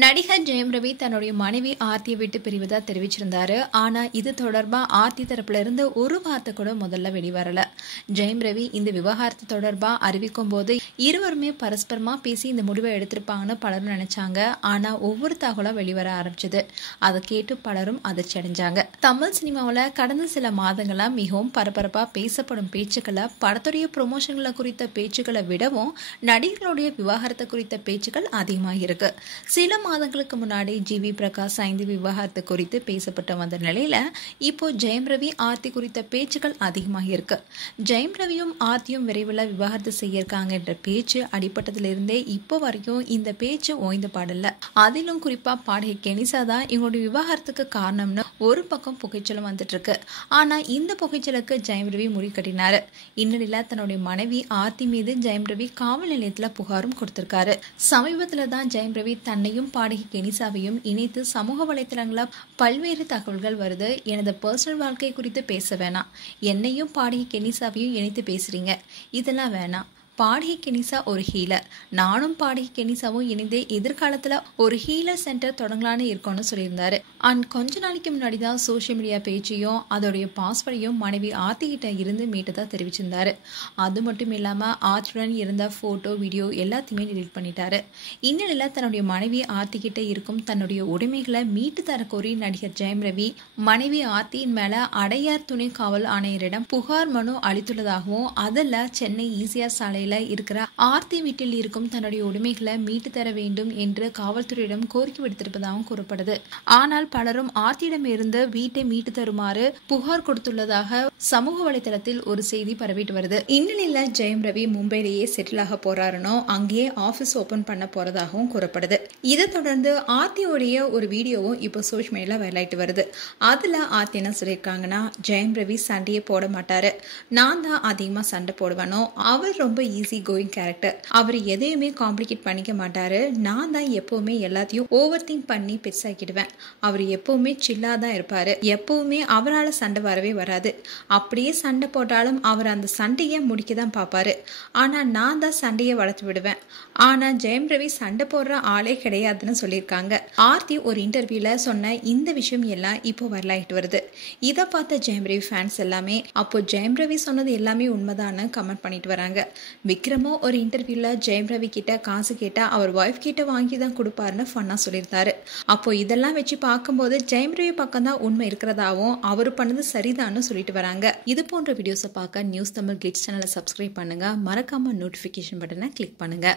நடிகர் ஜெயம் ரவி தன்னுடைய மனைவி ஆர்த்தியை விட்டு பிரிவதா தெரிவிச்சிருந்தாரு. ஆனா இது தொடர்பா ஆர்த்தி தரப்புல இருந்து ஒரு வார்த்தை கூட முதல்ல வெளிவரல. ஜெயம் ரவி இந்த விவகாரத்து தொடர்பா அறிவிக்கும் போது இருவருமே பரஸ்பரமா பேசி இந்த முடிவை எடுத்திருப்பாங்கன்னு பலரும் நினைச்சாங்க. ஆனா ஒவ்வொரு தகவலா வெளிவர ஆரம்பிச்சது. அதை கேட்டு பலரும் அதிர்ச்சி அடைஞ்சாங்க. தமிழ் சினிமாவில கடந்த சில மாதங்களா மிகவும் பரபரப்பா பேசப்படும் பேச்சுக்களை படத்துடைய ப்ரொமோஷன்களை குறித்த பேச்சுக்களை விடவும் நடிகர்களுடைய விவகாரத்தை குறித்த பேச்சுக்கள் அதிகமாக இருக்கு. சில மாதங்களுக்கு முன்னாடி ஜிவி பிரகாஷ் ஐந்து விவகாரத்து குறித்து பேசப்பட்டு வந்த நிலையில இப்போ ஜெயம் ரவி ஆர்த்தி குறித்த பேச்சுக்கள் அதிகமாக இருக்கு. ஜெயம் ரவியும் ஆர்த்தியும் விரைவில் விவகாரத்து செய்ய இருக்காங்க என்ற பேச்சு அடிப்பட்டதிலிருந்தே இப்போ வரைக்கும் இந்த பேச்சு ஓய்ந்த பாடல. அதிலும் குறிப்பா பாடகி கெனிசா தான் இவங்களுடைய விவகாரத்துக்கு காரணம்னு ஒரு பக்கம் புகைச்சலும் வந்துட்டு இருக்கு. ஆனா இந்த புகைச்சலுக்கு ஜெயம் ரவி முடிக்கட்டினாரு. இந்நிலையில தன்னுடைய மனைவி ஆர்த்தி மீது ஜெயம் ரவி காவல் நிலையத்துல புகாரும் கொடுத்திருக்காரு. சமீபத்துல தான் ஜெயம் ரவி தன்னையும் பாடகி கெனிசாவையும் இணைத்து சமூக வலைத்தளங்கள பல்வேறு தகவல்கள் வருது. எனது பர்சனல் வாழ்க்கை குறித்து பேச வேணாம், என்னையும் பாடகி கெனிசாவையும் இணைத்து பேசுறீங்க, இதெல்லாம் வேணாம். பாடகி கெனிசா ஒரு ஹீலர், நானும் பாடகி கெனிசாவும் இணைந்து எதிர்காலத்துல ஒரு ஹீலர் சென்டர் தொடங்கலான்னு இருக்கோம்னு சொல்லியிருந்தாரு. அண்ட் கொஞ்ச நாளைக்கு முன்னாடி தான் சோசியல் மீடியா பேச்சையும் அதோடைய பாஸ்வேர்டையும் மனைவி ஆர்த்தி கிட்ட இருந்து மீட்டதா தெரிவிச்சிருந்தாரு. அது மட்டும் இல்லாம ஆர்த்தியுடன் இருந்த போட்டோ வீடியோ எல்லாத்தையுமே டிலீட் பண்ணிட்டாரு. இந்நிலையில தன்னுடைய மனைவி ஆர்த்தி கிட்ட இருக்கும் தன்னுடைய உடைமைகளை மீட்டு தர கோரி நடிகர் ஜெயம் ரவி மனைவி ஆர்த்தியின் மேல அடையார் துணை காவல் ஆணையரிடம் புகார் மனு அளித்துள்ளதாகவும் அதில் சென்னை ஈசிஆர் சாலையில இருக்கிற ஆர்த்தி வீட்டில் இருக்கும் தன்னுடைய உடைமைகளை மீட்டு தர வேண்டும் என்று காவல்துறையிடம் கோரிக்கை விடுத்திருப்பதாகவும் கூறப்படுது. ஆனால் பலரும் ஆர்த்தியிடம் இருந்து வீட்டை மீட்டு தருமாறு புகார் கொடுத்துள்ளதாக சமூக வலைதளத்தில் ஒரு செய்தி பரவிட்டு வருது. இந்நிலையில ஜெயம் ரவி மும்பையிலேயே செட்டில் ஆக போறாருனோ அங்கேயே ஆபீஸ் ஓபன் பண்ண போறதாகவும் கூறப்படுது. இதை தொடர்ந்து ஆர்த்தியோடைய ஒரு வீடியோவும் இப்போ சோஷியல் மீடியால வைரலாயிட்டு வருது. அதுல ஆர்த்தி என்ன சொல்லியிருக்காங்கன்னா, ஜெயம் ரவி சண்டையே போட மாட்டாரு, நான் தான் அதிகமா சண்டை போடுவேனோ, அவர் ரொம்ப ஈஸி கோயிங் கேரக்டர், அவர் எதையுமே காம்ப்ளிகேட் பண்ணிக்க மாட்டாரு, நான் தான் எப்பவுமே எல்லாத்தையும் ஓவர் திங்க் பண்ணி பெருசாக்கிடுவேன், அவர் எப்பவுமே சில்லா தான் இருப்பாரு, எப்பவுமே அவரால் சண்டை வரவே வராது, அப்படியே சண்டை போட்டாலும் அவர் அந்த சண்டையை முடிக்க தான் பார்ப்பாரு, ஆனா நான் தான் சண்டையை வளர்த்து விடுவேன். ஆனா ஜெயம் ரவி சண்டை போடுற ஆளே கிடையாதுன்னு சொல்லியிருக்காங்க. ஆர்த்தி ஒரு இன்டர்வியூல சொன்ன இந்த விஷயம் எல்லாம் இப்போ வரலாயிட்டு வருது. இதை பார்த்த ஜெயம் ரவி ஃபேன்ஸ் எல்லாமே அப்போ ஜெயம் ரவி சொன்னது எல்லாமே உண்மைதான்னு கமெண்ட் பண்ணிட்டு வராங்க. விக்ரமோ ஒரு இன்டர்வியூல ஜெயம் ரவி கிட்ட காசு கேட்டா அவர் ஒய்ஃப் கிட்ட வாங்கி தான் கொடுப்பாருன்னு ஃபன்னா சொல்லியிருந்தாரு. அப்போ இதெல்லாம் வச்சு பார்க்கும்போது ஜெயம் ரவி பக்கம் தான் உண்மை இருக்கிறதாவும் அவர் பண்ணது சரிதான்னு சொல்லிட்டு வராங்க. இது போன்ற வீடியோஸை பார்க்க நியூஸ் தமிழ் கிளிட்ஸ் சேனலை சப்ஸ்கிரைப் பண்ணுங்க, மறக்காம நோட்டிபிகேஷன் பட்டனை கிளிக் பண்ணுங்க.